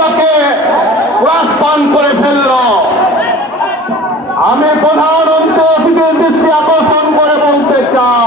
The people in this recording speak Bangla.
আমাকে ক্লাস পান করে ফেলল। আমি প্রধানমন্ত্রী অতিথির দৃষ্টি আকর্ষণ করে বলতে চাই।